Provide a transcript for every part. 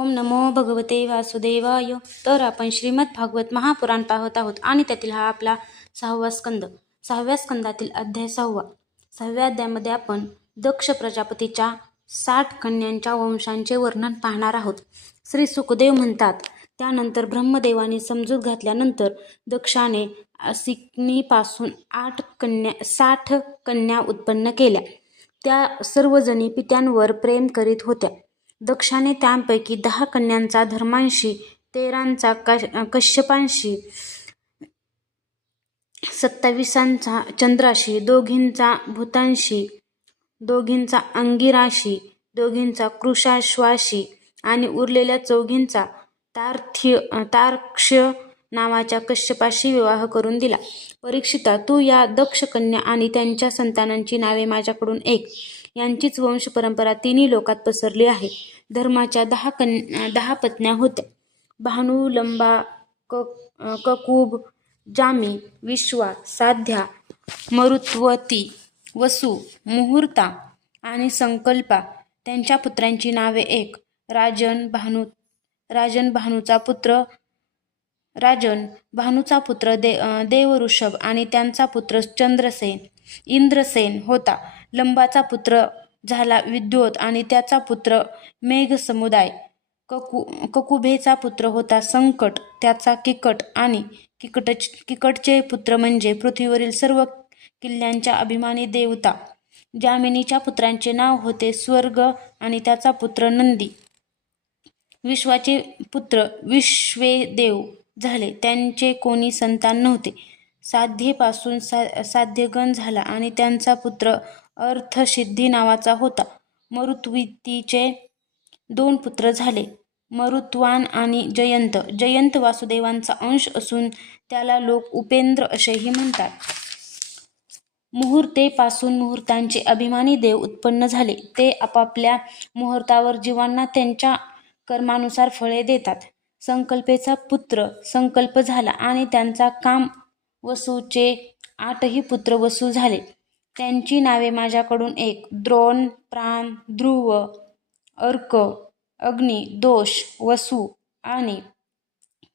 ओम नमो भगवते वासुदेवाय. तर आपण श्रीमद भागवत महापुराण पाहत आहोत आणि त्यातील हा आपला सहावा स्कंद. सहाव्या स्कंदातील अध्याय सहावा. सहाव्या अध्यायामध्ये आपण दक्ष प्रजापतीच्या साठ कन्यांच्या वंशांचे वर्णन पाहणार आहोत. श्री सुखदेव म्हणतात त्यानंतर ब्रह्मदेवाने समजूत घातल्यानंतर दक्षाने सिकनीपासून आठ कन्या साठ कन्या उत्पन्न केल्या. त्या सर्वजणी पित्यांवर प्रेम करीत होत्या. दक्षाने त्यांपैकी दहा कन्यांचा धर्मांशी तेरांचा कश कश्यपांशी सत्तावीसांचा चंद्राशी दोघींचा भूतांशी दोघींचा अंगिराशी दोघींचा कृषाश्वाशी आणि उरलेल्या चौघींचा तार्थ्य तार्क्ष्य नावाच्या कश्यपाशी विवाह करून दिला. परीक्षिता तू या दक्ष कन्या आणि त्यांच्या संतानांची नावे माझ्याकडून एक यांचीच वंश परंपरा तिन्ही लोकात पसरली आहे. धर्माच्या दहा कन दहा पत्न्या होत्या. भानू लंबा क ककुब जामी विश्वा साध्या मरुत्वती वसु मुहूर्ता आणि संकल्पा त्यांच्या पुत्रांची नावे एक. राजन भानू राजन भानूचा पुत्र राजन भानूचा पुत्र दे देवऋषभ आणि त्यांचा पुत्र चंद्रसेन. इंद्रसेन होता. लंबाचा पुत्र झाला विद्योत आणि त्याचा पुत्र मेघसमुदाय ककु ककुभेचा पुत्र होता संकट त्याचा किकट आणि किकट किकटचे पुत्र म्हणजे पृथ्वीवरील सर्व किल्ल्यांच्या अभिमानी देवता. जामिनीच्या पुत्रांचे नाव होते स्वर्ग आणि त्याचा पुत्र नंदी. विश्वाचे पुत्र विश्वेदेव झाले. त्यांचे कोणी संतान नव्हते. साध्येपासून सा साध्यगण झाला आणि त्यांचा पुत्र अर्थसिद्धी नावाचा होता. मरुत्वितीचे दोन पुत्र झाले. मरुत्वान आणि जयंत. जयंत वासुदेवांचा अंश असून त्याला लोक उपेंद्र असेही म्हणतात. मुहूर्तेपासून मुहूर्तांचे अभिमानी देव उत्पन्न झाले. ते आपापल्या मुहूर्तावर जीवांना त्यांच्या कर्मानुसार फळे देतात. संकल्पेचा पुत्र संकल्प झाला आणि त्यांचा काम वसूचे आठही पुत्र वसू झाले. त्यांची नावे माझ्याकडून एक. द्रोण प्राण ध्रुव अर्क अग्नी दोष वसू आणि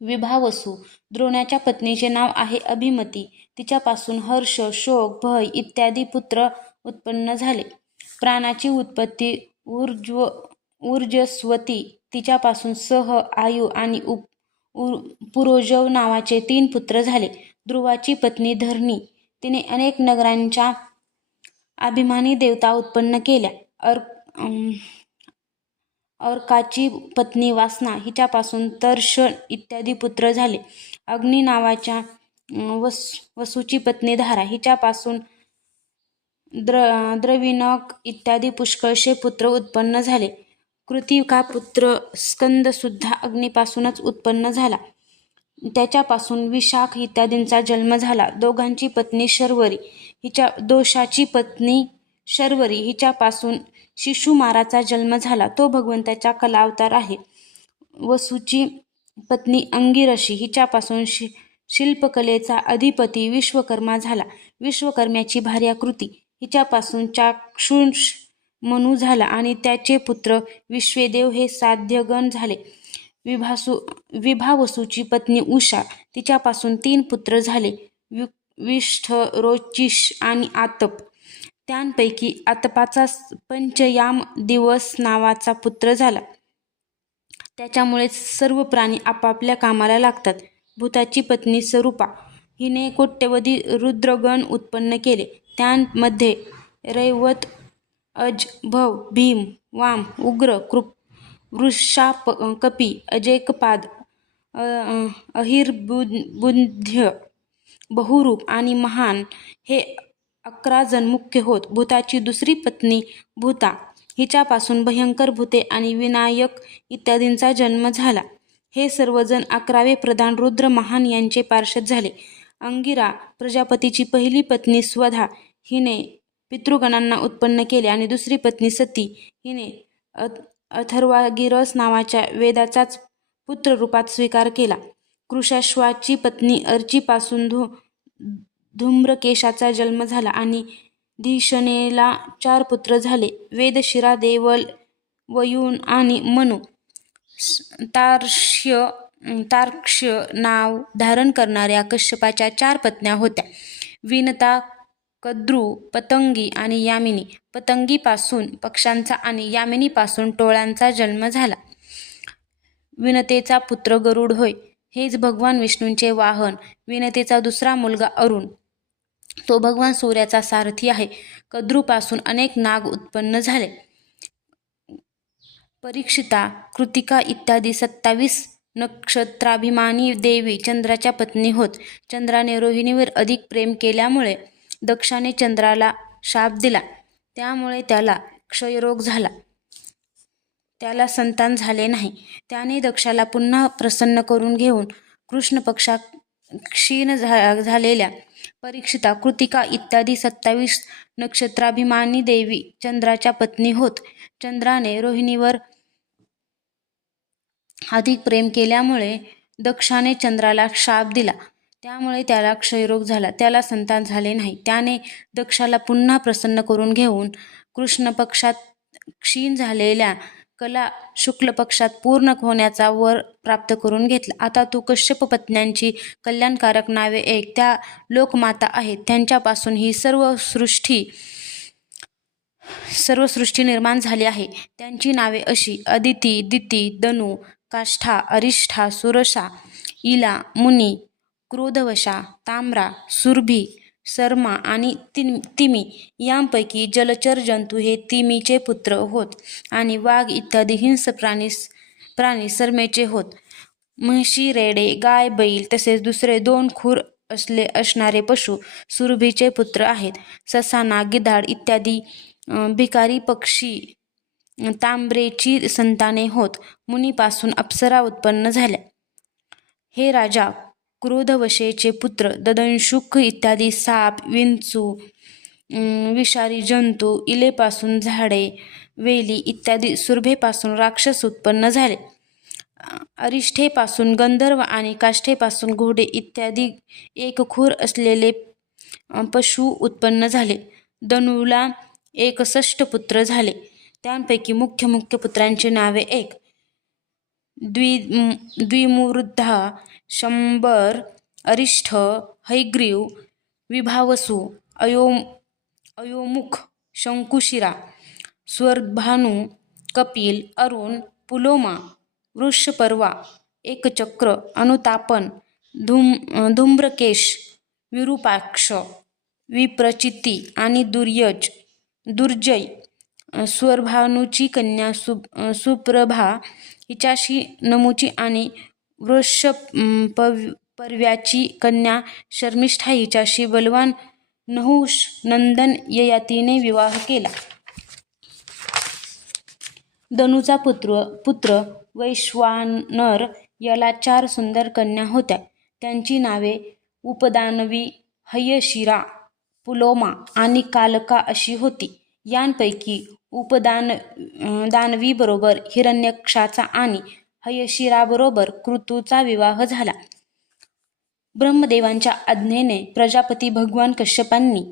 विभावसू. द्रोणाच्या पत्नीचे नाव आहे अभिमती. तिच्यापासून हर्ष शोक भय इत्यादी पुत्र उत्पन्न झाले. प्राणाची उत्पत्ती ऊर्ज्व ऊर्जस्वती. तिच्यापासून सह आयु आणि उप पुरोजव नावाचे तीन पुत्र झाले. ध्रुवाची पत्नी धरणी. तिने अनेक नगरांच्या अभिमानी देवता उत्पन्न केल्या. अर अर्काची पत्नी वासना हिच्यापासून तर्शन इत्यादी पुत्र झाले. अग्नी नावाच्या वस वसूची पत्नी धारा हिच्यापासून द्र द्रविणक इत्यादी पुष्कळशे पुत्र उत्पन्न झाले. कृतिका पुत्र स्कंदसुद्धा अग्नीपासूनच उत्पन्न झाला. त्याच्यापासून विशाख इत्यादींचा जन्म झाला. दोघांची पत्नी शर्वरी. हिच्या दोषाची पत्नी शर्वरी हिच्यापासून शिशुमाराचा जन्म झाला. तो भगवंताच्या कलावतार आहे. वसूची पत्नी अंगिरशी हिच्यापासून शि शिल्पकलेचा अधिपती विश्वकर्मा झाला. विश्वकर्म्याची भार्या कृती हिच्यापासून चाक्षुष मनू झाला आणि त्याचे पुत्र विश्वेदेव हे साध्यगण झाले. विभासू विभावसूची पत्नी उषा तिच्यापासून तीन पुत्र झाले. वि विष्ठ रोचिश आणि आतप. त्यांपैकी आतपाचा पंचयाम दिवस नावाचा पुत्र झाला. त्याच्यामुळे सर्व प्राणी आपापल्या कामाला लागतात. भूताची पत्नी स्वरूपा हिने कोट्यवधी रुद्रगण उत्पन्न केले. त्यांमध्ये रैवत अज भव भीम वाम उग्र कृप वृषाप कपी अजैकपाद अहिर्बुद्ध्य बहुरूप आणि महान हे अकरा जण मुख्य होत. भूताची दुसरी पत्नी भूता. हिच्यापासून भयंकर भूते आणि विनायक इत्यादींचा जन्म झाला. हे सर्वजण अकरावे प्रधान रुद्र महान यांचे पार्षद झाले. अंगिरा प्रजापतीची पहिली पत्नी स्वधा हिने पितृगणांना उत्पन्न केले आणि दुसरी पत्नी सती. हिने अथर्वागिरस नावाच्या वेदाचाच पुत्ररूपात स्वीकार केला. कृशाश्वाची पत्नी अर्चीपासून धु धूम्रकेशाचा जन्म झाला आणि धिषणेला चार पुत्र झाले. वेदशिरा देवल वयून आणि मनु. तार्ष्य तार्क्ष तार्क्ष्य नाव धारण करणाऱ्या कश्यपाच्या चार पत्न्या होत्या. विनता कद्रू पतंगी आणि यामिनी. पतंगीपासून पक्ष्यांचा आणि यामिनीपासून टोळ्यांचा जन्म झाला. विनतेचा पुत्र गरुड होय हेच भगवान विष्णूंचे वाहन. विनतेचा दुसरा मुलगा अरुण. तो भगवान सूर्याचा सारथी आहे. कद्रूपासून अनेक नाग उत्पन्न झाले. परीक्षिता कृतिका इत्यादी सत्तावीस नक्षत्राभिमानी देवी चंद्राच्या पत्नी होत. चंद्राने रोहिणीवर अधिक प्रेम केल्यामुळे दक्षाने चंद्राला शाप दिला. त्यामुळे त्याला क्षयरोग झाला. त्याला संतान झाले नाही. त्याने दक्षाला पुन्हा प्रसन्न करून घेऊन कृष्ण पक्षा क्षीण झा झालेल्या परीक्षिता कृतिका इत्यादी सत्तावीस नक्षत्राभिमानी देवी चंद्राच्या पत्नी होत. चंद्राने रोहिणीवर अधिक प्रेम केल्यामुळे दक्षाने चंद्राला शाप दिला. त्यामुळे त्याला क्षयरोग झाला. त्याला संतान झाले नाही. त्याने दक्षाला पुन्हा प्रसन्न करून घेऊन कृष्ण पक्षात क्षीण झालेल्या कला शुक्ल पक्षात पूर्ण होण्याचा वर प्राप्त करून घेतला. आता तू कश्यप पत्न्यांची कल्याणकारक नावे एक त्या लोकमाता आहेत. त्यांच्यापासून ही सर्व सृष्टी सर्व सृष्टी निर्माण झाली आहे. त्यांची नावे अशी अदिती दिती दनू काष्ठा अरिष्ठा सुरसा इला मुनी क्रोधवशा तांबरा सुरभी सर्मा आणि तिम तिमी यांपैकी जलचर जंतू हे तिमीचे पुत्र होत आणि वाघ इत्यादी हिंस प्राणी प्राणी सर्मेचे होत. म्हशी रेडे गाय बैल तसेच दुसरे दोन खूर असले असणारे पशु सुरभीचे पुत्र आहेत. ससाना गिधाड इत्यादी भिकारी पक्षी तांबरेची संताने होत. मुनीपासून अप्सरा उत्पन्न झाल्या. हे राजा क्रोधवशेचे पुत्र ददनशुक इत्यादी साप विंचू विषारी जंतू इलेपासून झाडे वेली इत्यादी सुरभेपासून राक्षस उत्पन्न झाले. अरिष्ठेपासून गंधर्व आणि काष्ठेपासून घोडे इत्यादी एकखूर असलेले पशु उत्पन्न झाले. दनूला एकसष्ट पुत्र झाले. त्यांपैकी मुख्य मुख्य पुत्रांची नावे एक. द्वि द्विमूर्धा शंभर अरिष्ठ हैग्रीव विभावसु अयो अयोमुख शंकुशिरा स्वर्भानू कपिल अरुण पुलोमा वृषपर्वा एकचक्र अनुतापन धूम धूम्रकेश विरूपाक्ष विप्रचिती आणि दुर्यज दुर्जय स्वर्भानूची कन्या सु सुप्रभा हिच्याशी नमुची आणि वृष पव पर्व्याची कन्या शर्मिष्ठा हिच्याशी बलवान नहुष नंदन ययातीने विवाह केला. दनूचा पुत्र पुत्र वैश्वानर याला चार सुंदर कन्या होत्या. त्यांची नावे उपदानवी हयशिरा पुलोमा आणि कालका अशी होती. यांपैकी उपदान दानवीबरोबर हिरण्यक्षाचा आणि हयशिराबरोबर कृतूचा विवाह झाला. ब्रह्मदेवांच्या आज्ञेने प्रजापती भगवान कश्यपांनी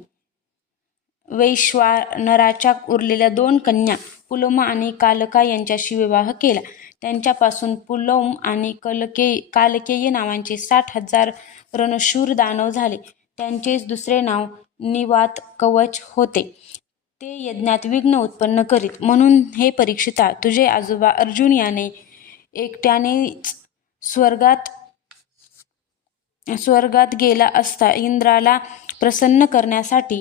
वैश्वानराच्या उरलेल्या दोन कन्या पुलोमा आणि कालका यांच्याशी विवाह केला. त्यांच्यापासून पुलोम आणि कलके कालकेय नावांचे साठ हजार रणशूर दानव झाले. त्यांचेच दुसरे नाव निवात कवच होते. ते यज्ञात विघ्न उत्पन्न करीत. म्हणून हे परीक्षिता तुझे आजोबा अर्जुन याने एकट्यानेच स्वर्गात स्वर्गात गेला असता इंद्राला प्रसन्न करण्यासाठी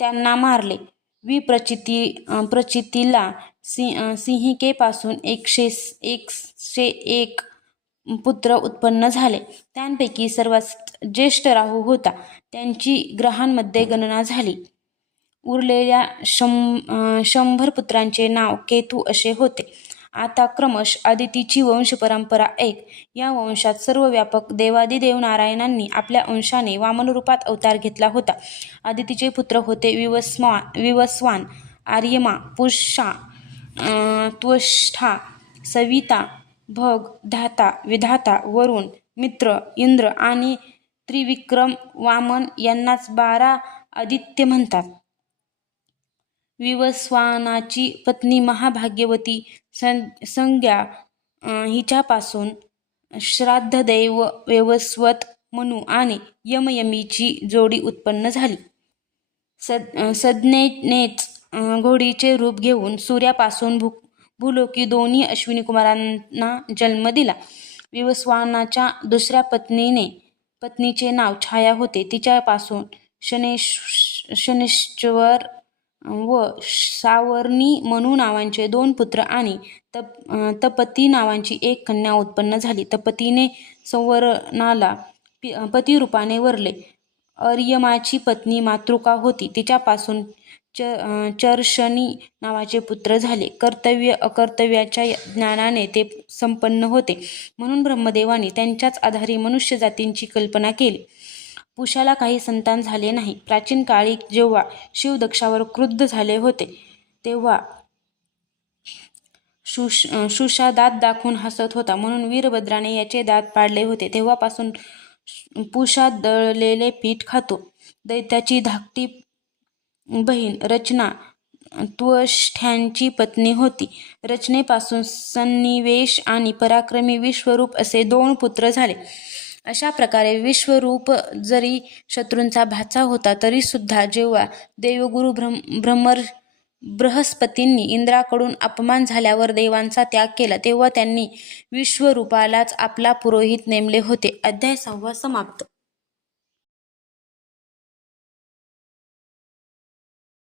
त्यांना मारले. विप्रचिती प्रचितीला सि सिंहिकेपासून एकशे एकशे एक पुत्र उत्पन्न झाले. त्यांपैकी सर्वात ज्येष्ठ राहू होता. त्यांची ग्रहांमध्ये गणना झाली. उरलेल्या शं शंभर पुत्रांचे नाव केतू असे होते. आता क्रमश आदितीची वंश परंपरा एक. या वंशात सर्व व्यापक देवादिदेव नारायणांनी आपल्या अंशाने वामन रूपात अवतार घेतला होता. आदितीचे पुत्र होते विवस्मा विवस्वान आर्यमा पुष्षा त्वष्ठा सविता भग धाता विधाता वरुण मित्र इंद्र आणि त्रिविक्रम वामन यांनाच बारा आदित्य म्हणतात. विवस्वानाची पत्नी महाभाग्यवती सं संज्ञा हिच्यापासून श्राद्धदैव वैवस्वत मनू आणि यमयमीची जोडी उत्पन्न झाली. सद सज्ञेनेच घोडीचे रूप घेऊन सूर्यापासून भू भूलोकी दोन्ही अश्विनी कुमारांना जन्म दिला. विवस्वानाच्या दुसऱ्या पत्नीने पत्नीचे नाव छाया होते. तिच्यापासून शनेश शनिश्चर व सावर्णी मनू नावांचे दोन पुत्र आणि तप तपती नावांची एक कन्या उत्पन्न झाली. तपतीने संवर्णाला पि पतिरूपाने वरले. अर्यमाची पत्नी मातृका होती. तिच्यापासून च चर्षणी नावाचे पुत्र झाले. कर्तव्य अकर्तव्याच्या ज्ञानाने ते संपन्न होते. म्हणून ब्रह्मदेवाने त्यांच्याच आधारे मनुष्य जातींची कल्पना केली. पुषाला काही संतान झाले नाही. प्राचीन काळी जेव्हा शिव दक्षावर क्रुद्ध झाले होते तेव्हा शुश शुषा दात दाखवून हसत होता. म्हणून वीरभद्राने याचे दात पाडले होते. तेव्हापासून पुषा दळलेले पीठ खातो. दैत्याची धाकटी बहीण रचना त्वष्ठ्यांची पत्नी होती. रचनेपासून सन्निवेश आणि पराक्रमी विश्वरूप असे दोन पुत्र झाले. अशा प्रकारे विश्वरूप जरी शत्रूंचा भाचा होता तरीसुद्धा जेव्हा देवगुरु ब्रह्म ब्रह्मर बृहस्पतींनी इंद्राकडून अपमान झाल्यावर देवांचा त्याग केला तेव्हा त्यांनी विश्वरूपालाच आपला पुरोहित नेमले होते. अध्याय सहावा समाप्त.